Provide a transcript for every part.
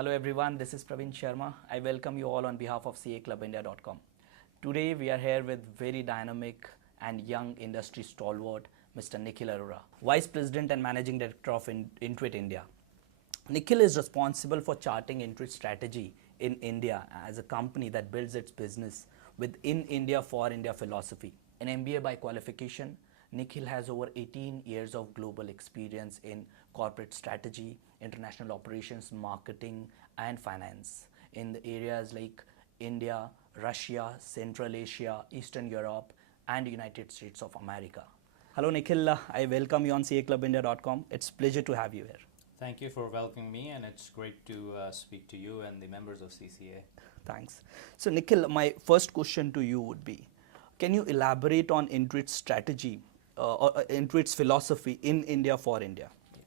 Hello everyone, this is Praveen Sharma. I welcome you all on behalf of cloudbased. Today we are here with very dynamic and young industry stalwart, Mr. Nikhil Arora, Vice President and Managing Director of Intuit India. Nikhil is responsible for charting Intuit's strategy in India as a company that builds its business with in India for India philosophy. An MBA by qualification, Nikhil has over 18 years of global experience in corporate strategy, international operations, marketing, and finance in the areas like India, Russia, Central Asia, Eastern Europe, and United States of America. Hello, Nikhil. I welcome you on cloudbased. It's a pleasure to have you here. Thank you for welcoming me, and it's great to speak to you and the members of CCA. Thanks. So, Nikhil, my first question to you would be, can you elaborate on Intuit's strategy or Intuit's philosophy in India for India? Yeah.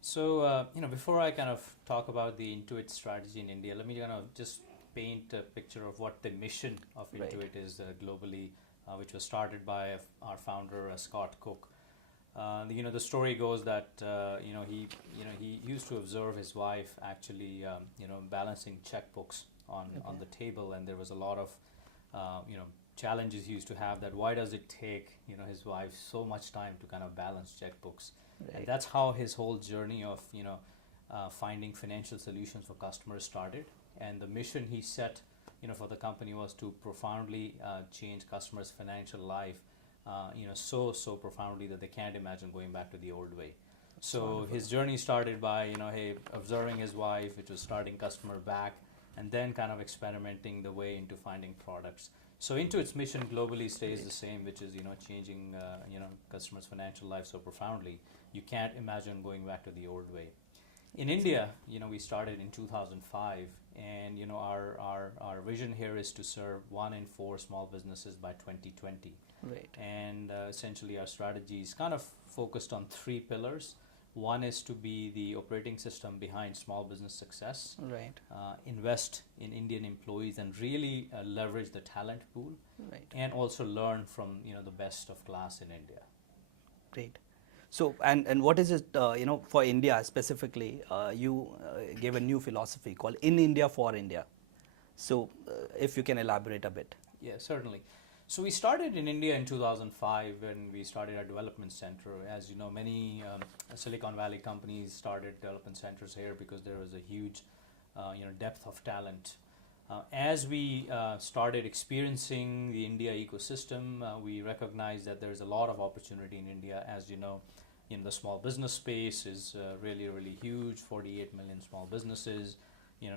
So, before I kind of talk about the Intuit strategy in India, let me kind of just paint a picture of what the mission of Intuit is globally, which was started by our founder, Scott Cook. The story goes that he used to observe his wife actually balancing checkbooks on the table, and there was a lot of challenges he used to have. That why does it take his wife so much time to kind of balance checkbooks? Right. And that's how his whole journey of finding financial solutions for customers started. And the mission he set for the company was to profoundly change customers' financial life. So profoundly that they can't imagine going back to the old way. So his journey started by, observing his wife, which was starting customer back, and then kind of experimenting the way into finding products. So Intuit's mission globally stays the same, which is, changing, customers' financial life so profoundly. You can't imagine going back to the old way. In India, we started in 2005, and, our vision here is to serve 1 in 4 small businesses by 2020. Right. And essentially our strategy is kind of focused on 3 pillars. One is to be the operating system behind small business success. Right. Invest in Indian employees and really leverage the talent pool. Right. And also learn from the best of class in India. Great. So and what is it for India specifically? You gave a new philosophy called In India for India. So if you can elaborate a bit. Yeah, certainly. So we started in India in 2005 when we started our development center. As you know, many Silicon Valley companies started development centers here because there was a huge depth of talent. As we started experiencing the India ecosystem, we recognized that there's a lot of opportunity in India. As you know, in the small business space is really, really huge, 48 million small businesses,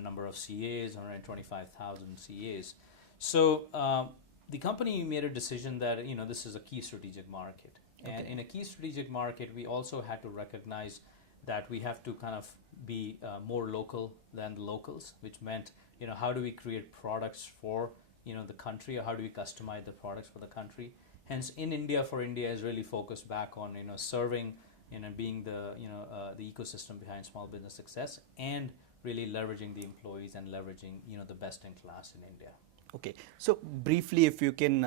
number of CAs, 125,000 CAs. So the company made a decision that this is a key strategic market. Okay. And in a key strategic market, we also had to recognize that we have to kind of be more local than the locals, which meant how do we create products for the country, or how do we customize the products for the country. Hence, In India for India is really focused back on serving being the the ecosystem behind small business success, and really leveraging the employees and leveraging the best in class in India. Okay, so briefly, if you can,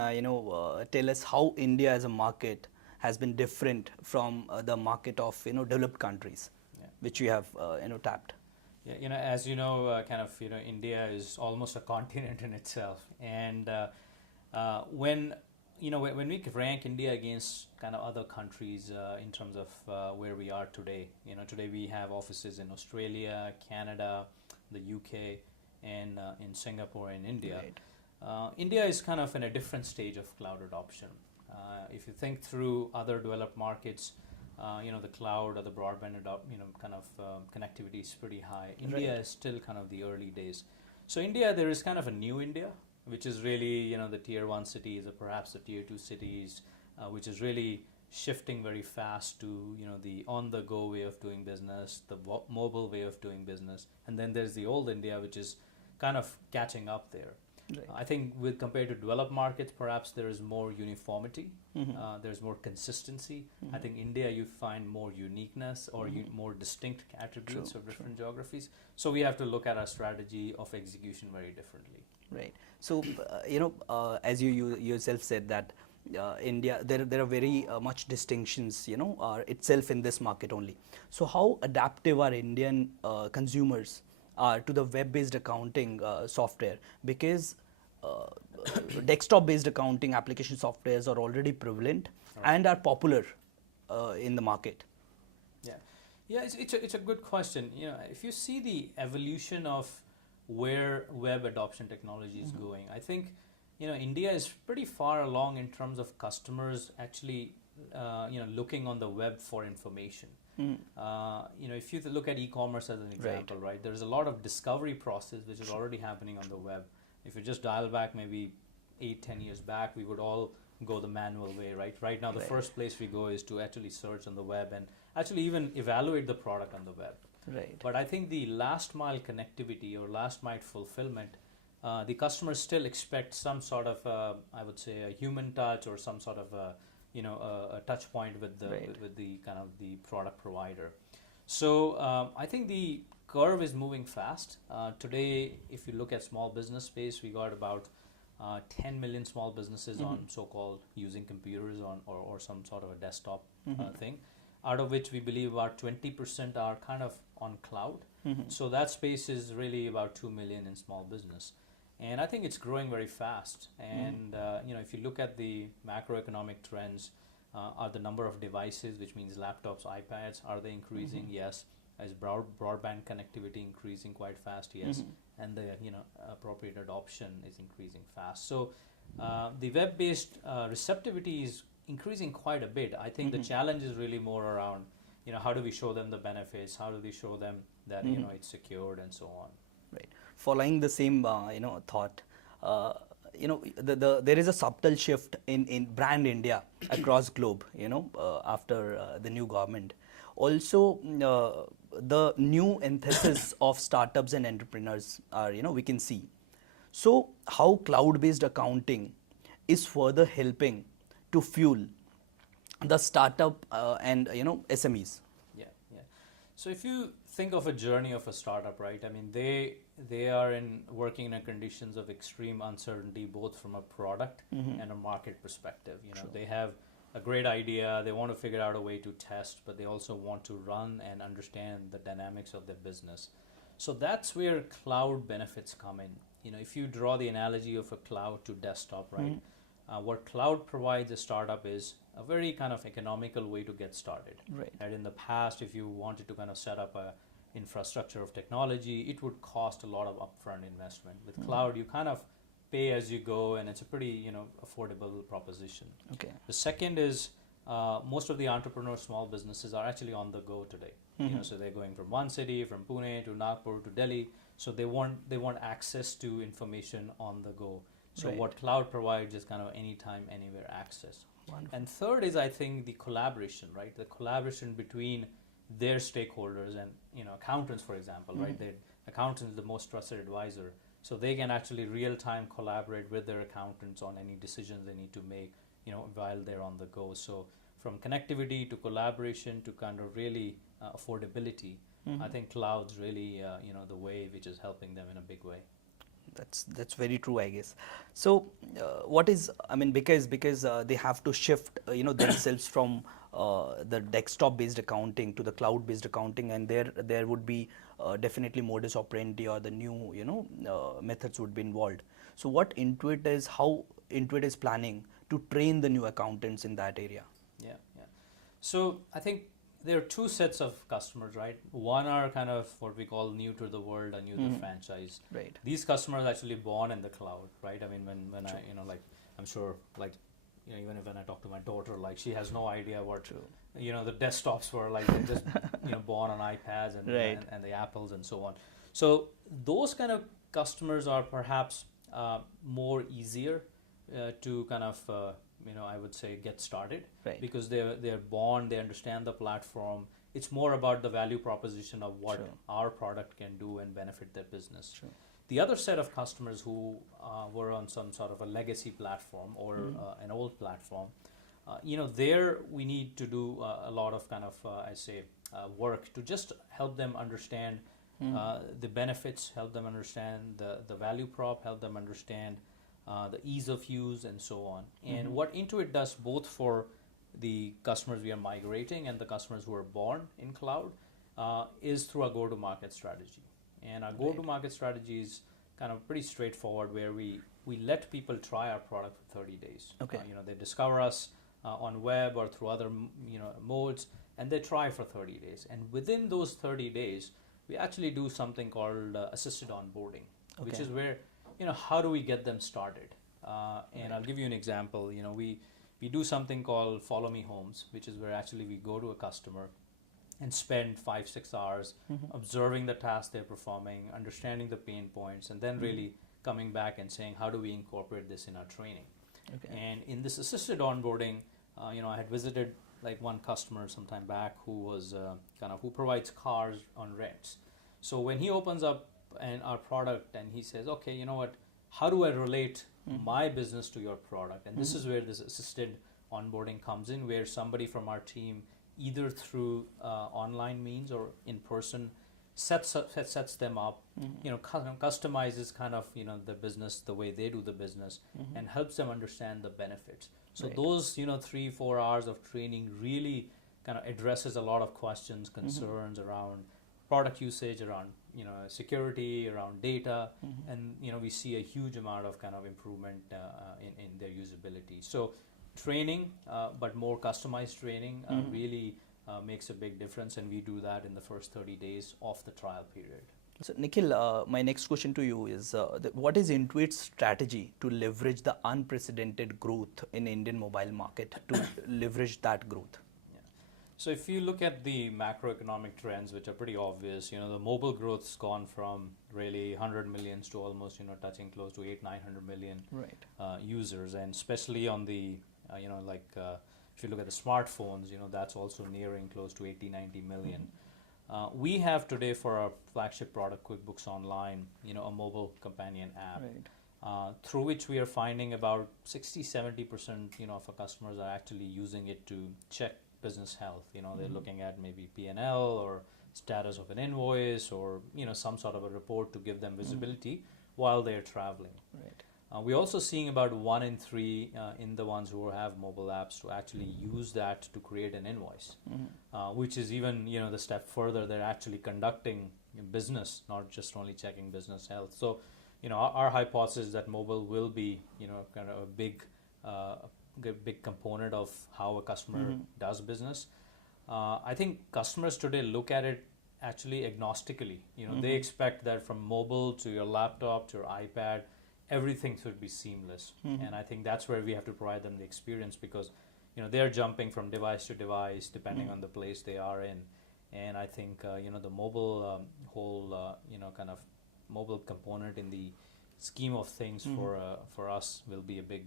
tell us how India as a market has been different from the market of developed countries, which you have tapped. Yeah, as you know, India is almost a continent in itself, and when we rank India against kind of other countries in terms of where we are today, today we have offices in Australia, Canada, the UK, and in Singapore and India. Right. India is kind of in a different stage of cloud adoption. If you think through other developed markets, the cloud or the broadband connectivity is pretty high. India is still kind of the early days. So India, there is kind of a new India, which is really the tier 1 cities or perhaps the tier 2 cities, which is really shifting very fast to the on-the-go way of doing business, the mobile way of doing business, and then there's the old India, which is kind of catching up there. Right. I think compared to developed markets, perhaps there is more uniformity, there's more consistency. I think India, you find more uniqueness or more distinct attributes of different geographies. So we have to look at our strategy of execution very differently. Right. So, as you yourself said that India, there are very much distinctions, are itself in this market only. So how adaptive are Indian consumers to the web-based accounting software, because uh, desktop-based accounting application softwares are already prevalent and are popular in the market? Yeah, yeah, it's a good question. You know, if you see the evolution of where web adoption technology is going, I think, you know, India is pretty far along in terms of customers actually, you know, looking on the web for information. You know, if you look at e-commerce as an example, right, there's a lot of discovery process which is already happening on the web. If you just dial back maybe 8-10 years back, we would all go the manual way, right? Right now, the first place we go is to actually search on the web and actually even evaluate the product on the web. Right. But I think the last mile connectivity or last mile fulfillment, the customers still expect some sort of, I would say, a human touch or some sort of, you know, a touch point with the with the kind of the product provider. So I think the curve is moving fast. Today, if you look at small business space, we got about 10 million small businesses on so-called using computers on or some sort of a desktop thing, out of which we believe about 20% are kind of on cloud. So that space is really about 2 million in small business. And I think it's growing very fast. And you know, if you look at the macroeconomic trends, are the number of devices, which means laptops, iPads, are they increasing? Yes. Is broadband connectivity increasing quite fast? Yes. And the, you know, appropriate adoption is increasing fast. So the web-based receptivity is increasing quite a bit. I think the challenge is really more around, you know, how do we show them the benefits? How do we show them that you know, it's secured and so on? Right. Following the same you know, thought, you know, there is a subtle shift in brand India across globe, you know, after the new government. Also, the new emphasis of startups and entrepreneurs are, you know, we can see. So how cloud-based accounting is further helping to fuel the startup and, you know, SMEs? Yeah, yeah. So if you think of a journey of a startup, right? I mean, they are working in conditions of extreme uncertainty, both from a product and a market perspective. You know, they have a great idea, they want to figure out a way to test, but they also want to run and understand the dynamics of their business. So that's where cloud benefits come in. You know, if you draw the analogy of a cloud to desktop, right? What cloud provides a startup is a very kind of economical way to get started. Right. And in the past, if you wanted to kind of set up a infrastructure of technology, it would cost a lot of upfront investment. With cloud, you kind of pay as you go, and it's a pretty, you know, affordable proposition. Okay. The second is most of the entrepreneurs, small businesses are actually on the go today. You know, so they're going from one city, from Pune to Nagpur to Delhi. So they want access to information on the go. So what cloud provides is kind of anytime, anywhere access. Wonderful. And third is, I think, the collaboration, right? The collaboration between their stakeholders and, you know, accountants, for example, right? The accountant is the most trusted advisor. So they can actually real-time collaborate with their accountants on any decisions they need to make, you know, while they're on the go. So from connectivity to collaboration to kind of really affordability, I think cloud's really, you know, the way which is helping them in a big way. That's very true, I guess. So what is, I mean, because they have to shift, you know, themselves from the desktop-based accounting to the cloud-based accounting, and there would be definitely modus operandi or the new, you know, methods would be involved. So what Intuit is, how Intuit is planning to train the new accountants in that area? Yeah, yeah. So I think there are two sets of customers, right? One are kind of what we call new to the world and new to the franchise. Right. These customers are actually born in the cloud, right? I mean, when I, you know, like, I'm sure, like, you know, even when I talk to my daughter, like, she has no idea what, you know, the desktops were like. They're just, you know, born on iPads and the Apples and so on. So those kind of customers are perhaps more easier to kind of, you know, I would say get started, because they're born, they understand the platform. It's more about the value proposition of what our product can do and benefit their business. The other set of customers who were on some sort of a legacy platform or an old platform, you know, there we need to do a lot of kind of, I say, work to just help them understand the benefits, help them understand the value prop, help them understand the ease of use and so on. And what Intuit does both for the customers we are migrating and the customers who are born in cloud is through a go-to-market strategy. And our go-to-market strategy is kind of pretty straightforward, where we let people try our product for 30 days. Okay. They discover us on web or through other modes, and they try for 30 days. And within those 30 days, we actually do something called assisted onboarding, which is where, how do we get them started? And I'll give you an example. We do something called Follow Me Homes, which is where actually we go to a customer and spend 5-6 hours observing the tasks they're performing, understanding the pain points, and then really coming back and saying, how do we incorporate this in our training? Okay. And in this assisted onboarding, I had visited like one customer some time back who was who provides cars on rents. So when he opens up our product and he says, okay, you know what, how do I relate my business to your product? And this is where this assisted onboarding comes in, where somebody from our team, either through online means or in person, sets them up, customizes the business the way they do the business, and helps them understand the benefits. So those 3-4 hours of training really kind of addresses a lot of questions, concerns around product usage, around security, around data, and we see a huge amount of kind of improvement in their usability. So training, but more customized training, really makes a big difference, and we do that in the first 30 days of the trial period. So Nikhil, my next question to you is, what is Intuit's strategy to leverage the unprecedented growth in Indian mobile market to leverage that growth? So if you look at the macroeconomic trends, which are pretty obvious, the mobile growth's gone from really 100 millions to almost, touching close to 800-900 million users, and especially on the, if you look at the smartphones, that's also nearing close to 80-90 million. We have today for our flagship product, QuickBooks Online, a mobile companion app, through which we are finding about 60-70% of our customers are actually using it to check business health. They're looking at maybe P&L or status of an invoice, or some sort of a report to give them visibility while they're traveling. We're also seeing about 1 in 3 in the ones who have mobile apps to actually use that to create an invoice, which is even the step further. They're actually conducting business, not just only checking business health. So our hypothesis is that mobile will be kind of a big component of how a customer does business. I think customers today look at it actually agnostically. They expect that from mobile to your laptop to your iPad, everything should be seamless. And I think that's where we have to provide them the experience, because they're jumping from device to device depending on the place they are in. And I think the mobile whole kind of mobile component in the scheme of things for us will be a big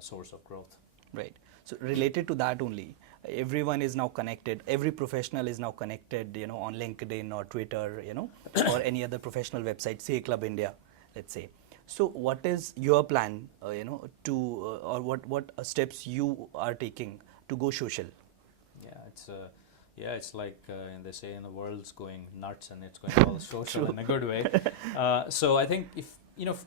source of growth. Right. So related to that only, everyone is now connected. Every professional is now connected, on LinkedIn or Twitter, or any other professional website, say Club India, let's say. So what is your plan, to or what steps you are taking to go social? It's like they say, in the world's going nuts, and it's going all social in a good way. So I think if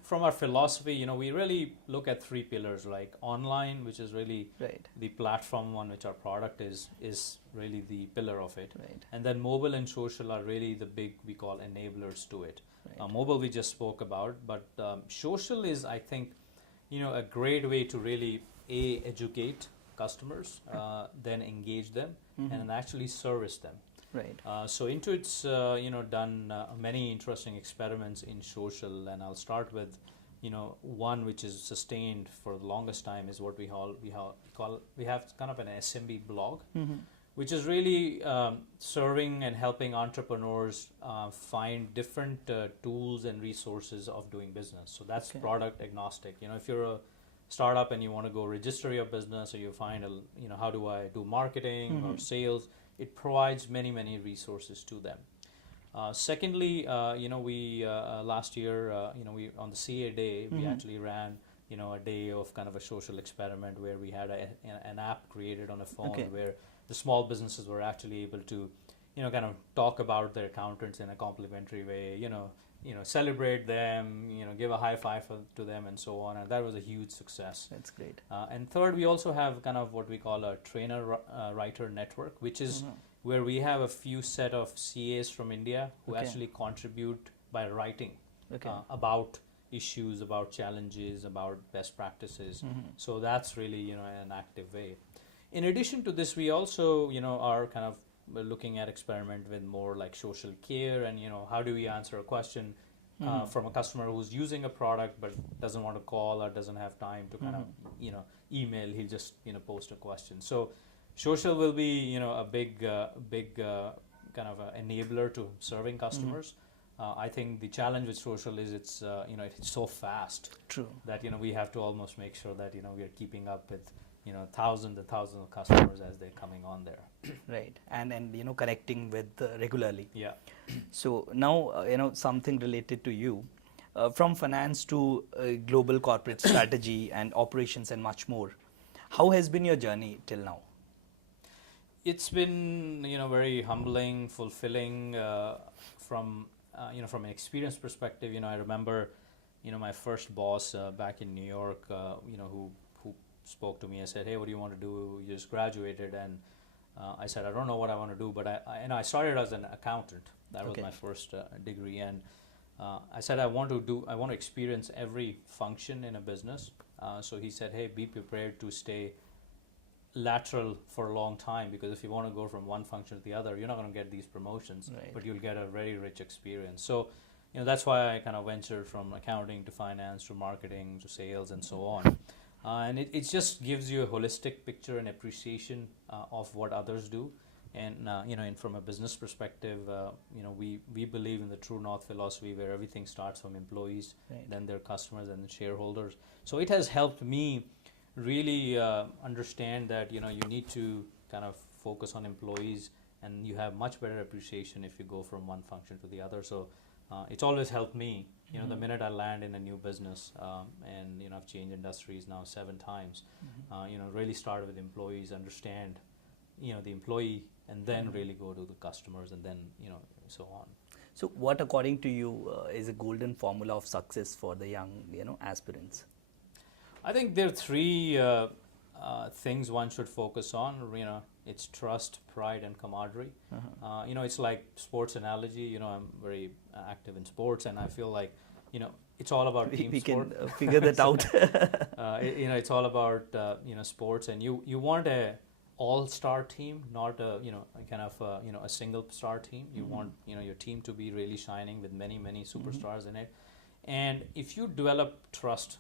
from our philosophy, we really look at 3 pillars, like online, which is really the platform on which our product is really the pillar of it, and then mobile and social are really the big, we call, enablers to it. Mobile we just spoke about, but social is, I think, a great way to really educate customers, then engage them, and actually service them. So Intuit's done many interesting experiments in social, and I'll start with one which is sustained for the longest time is what we have kind of an SMB blog, which is really serving and helping entrepreneurs find different tools and resources of doing business. So that's product agnostic. If you're a startup and you want to go register your business, or you find how do I do marketing or sales, it provides many resources to them. Secondly, we last year, we on the CA day, we actually ran a day of kind of a social experiment where we had an app created on a phone where the small businesses were actually able to kind of talk about their accountants in a complimentary way, celebrate them, give a high five to them and so on. And that was a huge success. That's great. And third, we also have kind of what we call a trainer writer network, which is where we have a few set of CAs from India who actually contribute by writing about issues, about challenges, about best practices. So that's really, an active way. In addition to this, we also, are kind of looking at experiment with more like social care and, how do we answer a question from a customer who's using a product but doesn't want to call or doesn't have time to kind of, email, he'll just, post a question. So social will be, a big kind of enabler to serving customers. I think the challenge with social is it's so fast. True. That we have to almost make sure that we are keeping up with thousands and thousands of customers as they're coming on there. Right, and connecting with regularly. Yeah. So now something related to you, from finance to global corporate strategy and operations and much more. How has been your journey till now? It's been very humbling, fulfilling from an experience perspective. I remember my first boss back in New York who spoke to me and said, hey, what do you want to do? You just graduated. And I said, I don't know what I want to do, but I started as an accountant. That was my first degree. And I said, I want to experience every function in a business. So he said, hey, be prepared to stay lateral for a long time, because if you want to go from one function to the other, you're not going to get these promotions, but you'll get a very rich experience. So, that's why I kind of ventured from accounting to finance to marketing to sales and so on. And it just gives you a holistic picture and appreciation of what others do. And, and from a business perspective, we believe in the True North philosophy, where everything starts from employees, then their customers and shareholders. So it has helped me really understand that, you need to kind of focus on employees, and you have much better appreciation if you go from one function to the other. So it's always helped me. The minute I land in a new business, and I've changed industries now 7 times. Really started with employees, understand the employee, and then really go to the customers, and then so on. So what, according to you, is a golden formula of success for the young aspirants? I think there are 3 things one should focus on. It's trust, pride, and camaraderie. It's like sports analogy. I'm very active in sports, and I feel like it's all about team sport. We can figure that out. It's all about sports, and you want a all-star team, not a a single star team. You want your team to be really shining with many superstars in it. And if you develop trust,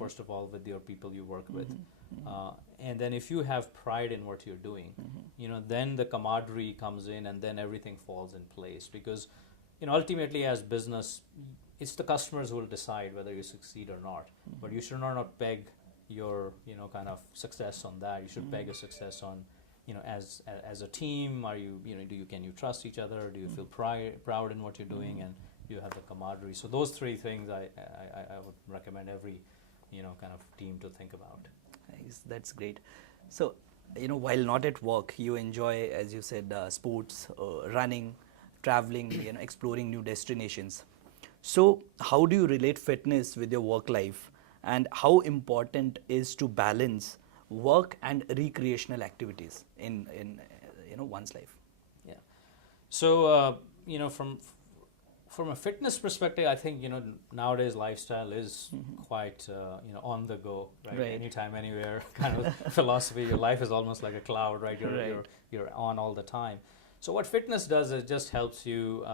first of all, with your people you work with, and then if you have pride in what you're doing, then the camaraderie comes in, and then everything falls in place. Because ultimately, as business, it's the customers who will decide whether you succeed or not. But you should not peg your kind of success on that. You should peg your success on as a team. Are you can you trust each other? Do you feel proud in what you're doing, and you have the camaraderie? So those 3 things I would recommend every kind of team to think about. Nice. That's great. So while not at work, you enjoy, as you said, sports, running, traveling, exploring new destinations. So how do you relate fitness with your work life, and how important is to balance work and recreational activities in one's life? Yeah. So from a fitness perspective, I think nowadays lifestyle is quite on the go, right? Anytime, anywhere kind of philosophy. Your life is almost like a cloud, right? You're on all the time. So what fitness does is just helps you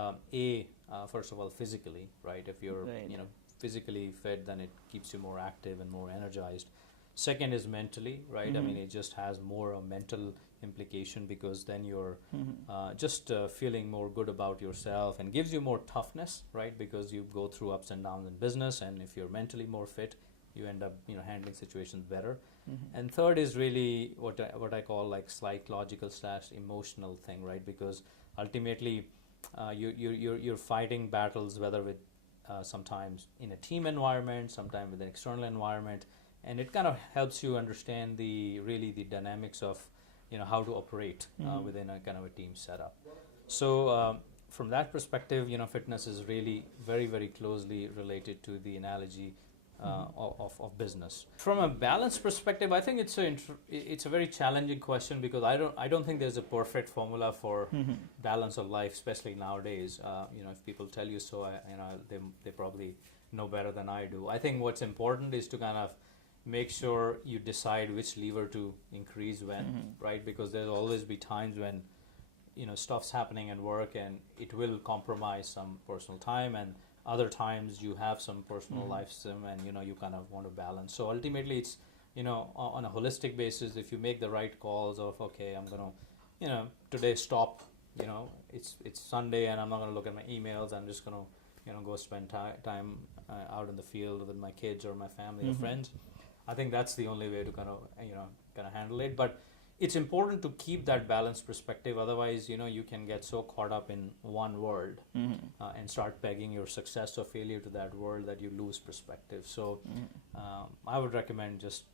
first of all physically, right? If you're physically fit, then it keeps you more active and more energized. Second is mentally, right? I mean, it just has more a mental implication, because then you're just feeling more good about yourself, and gives you more toughness, right? Because you go through ups and downs in business, and if you're mentally more fit, you end up handling situations better. And third is really what I call like psychological / emotional thing, right? Because ultimately you're fighting battles, whether with sometimes in a team environment, sometimes with an external environment, and it kind of helps you understand the dynamics of how to operate within a kind of a team setup. So from that perspective, fitness is really very, very closely related to the analogy of business. From a balance perspective, I think it's a very challenging question, because I don't think there's a perfect formula for balance of life, especially nowadays. If people tell you so, they probably know better than I do. I think what's important is to kind of make sure you decide which lever to increase when, right? Because there'll always be times when stuff's happening at work and it will compromise some personal time, and other times you have some personal life sim, and you kind of want to balance. So ultimately it's on a holistic basis, if you make the right calls of, okay, I'm gonna today stop, it's Sunday and I'm not gonna look at my emails, I'm just gonna go spend time out in the field with my kids or my family or friends. I think that's the only way to kind of handle it. But it's important to keep that balanced perspective. Otherwise, you can get so caught up in one world and start pegging your success or failure to that world that you lose perspective. So I would recommend just,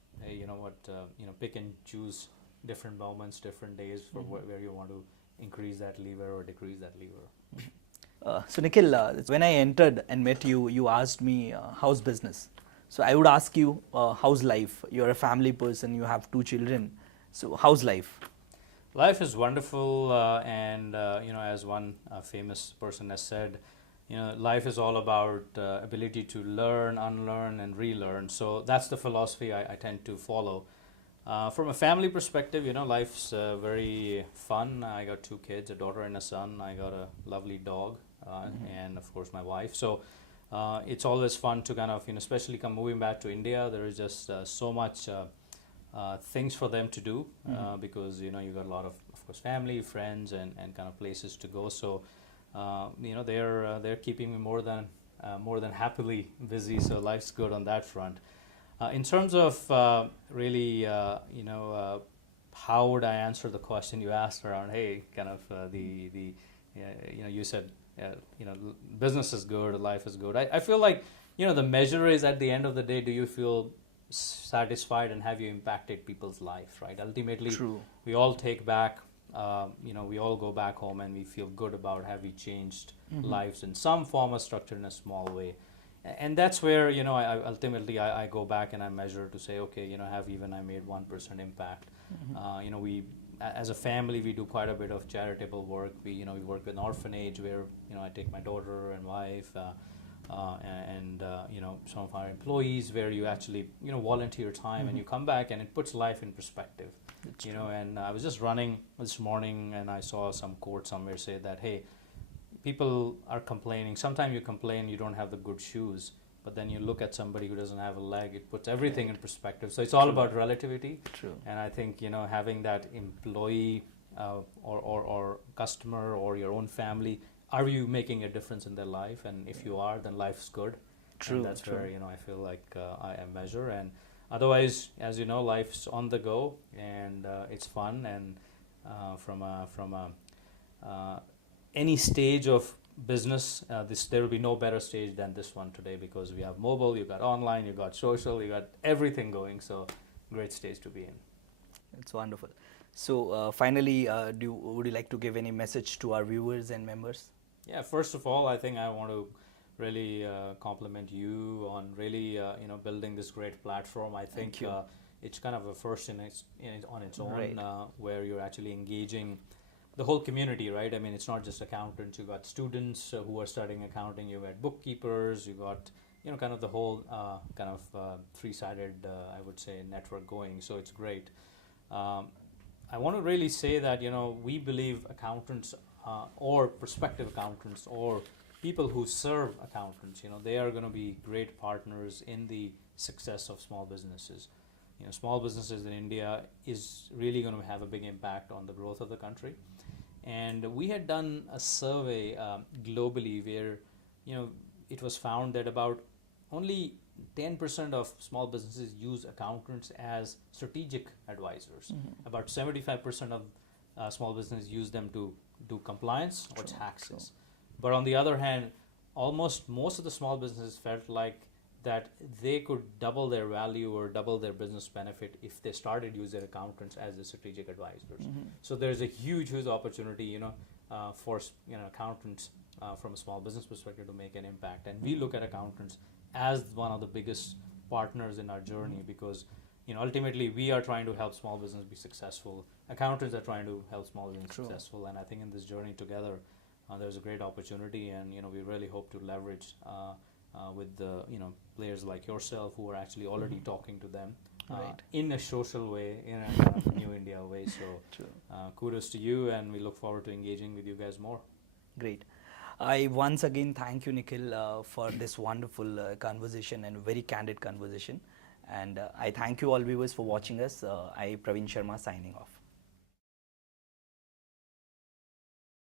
pick and choose different moments, different days for where you want to increase that lever or decrease that lever. So Nikhil, when I entered and met you, you asked me, how's business? So I would ask you, how's life? You're a family person, you have 2 children. So how's life? Life is wonderful, and as one famous person has said, life is all about ability to learn, unlearn, and relearn. So that's the philosophy I tend to follow. From a family perspective, life's very fun. I got 2 kids, a daughter and a son. I got a lovely dog, and of course my wife. So it's always fun to kind of, especially moving back to India. There is just so much things for them to do, because you got a lot of course, family, friends, and kind of places to go. So they're keeping me more than happily busy. So life's good on that front. In terms of really, how would I answer the question you asked around, hey, kind of you said, business is good, life is good. I feel like, the measure is, at the end of the day, do you feel satisfied and have you impacted people's life, right? Ultimately, True. We all take back, we all go back home and we feel good about have we changed lives in some form or structure in a small way. And that's where, I ultimately go back and I measure to say, okay, have even I made 1% impact? We, as a family, we do quite a bit of charitable work. We work with an orphanage where, I take my daughter and wife, and some of our employees, where you actually, volunteer time and you come back and it puts life in perspective. And I was just running this morning and I saw some quote somewhere say that, hey, people are complaining. Sometimes you complain you don't have the good shoes, but then you look at somebody who doesn't have a leg, it puts everything in perspective. So it's all about relativity. True. And I think, having that employee or customer or your own family, are you making a difference in their life? And if you are, then life's good. True. And that's true. where, I feel like I measure. And otherwise, as you know, life's on the go and it's fun. And from any stage of business, there will be no better stage than this one today, because we have mobile, you got online, you got social, you got everything going. So great stage to be in. It's wonderful. So finally, would you like to give any message to our viewers and members? Yeah, first of all, I think I want to really compliment you on really building this great platform. I think it's kind of a first on its own, Right. Where you're actually engaging the whole community, right? I mean, it's not just accountants. You got students who are studying accounting. You got bookkeepers. You got kind of the whole three-sided, I would say, network going. So it's great. I want to really say that we believe accountants or prospective accountants or people who serve accountants, they are going to be great partners in the success of small businesses. Small businesses in India is really going to have a big impact on the growth of the country. And we had done a survey globally where, it was found that about only 10% of small businesses use accountants as strategic advisors. About 75% of small businesses use them to do compliance or taxes. But on the other hand, almost most of the small businesses felt like that they could double their value or double their business benefit if they started using accountants as their strategic advisors. So there's a huge opportunity, for accountants from a small business perspective to make an impact. And we look at accountants as one of the biggest partners in our journey because ultimately we are trying to help small business be successful. Accountants are trying to help small business successful, and I think in this journey together, there's a great opportunity, and we really hope to leverage with the players like yourself who are actually already talking to them in a social way, in a kind of new India way. So kudos to you, and we look forward to engaging with you guys more. Great. I once again thank you, Nikhil, for this wonderful conversation and very candid conversation. And I thank you all viewers for watching us. I, Praveen Sharma, signing off.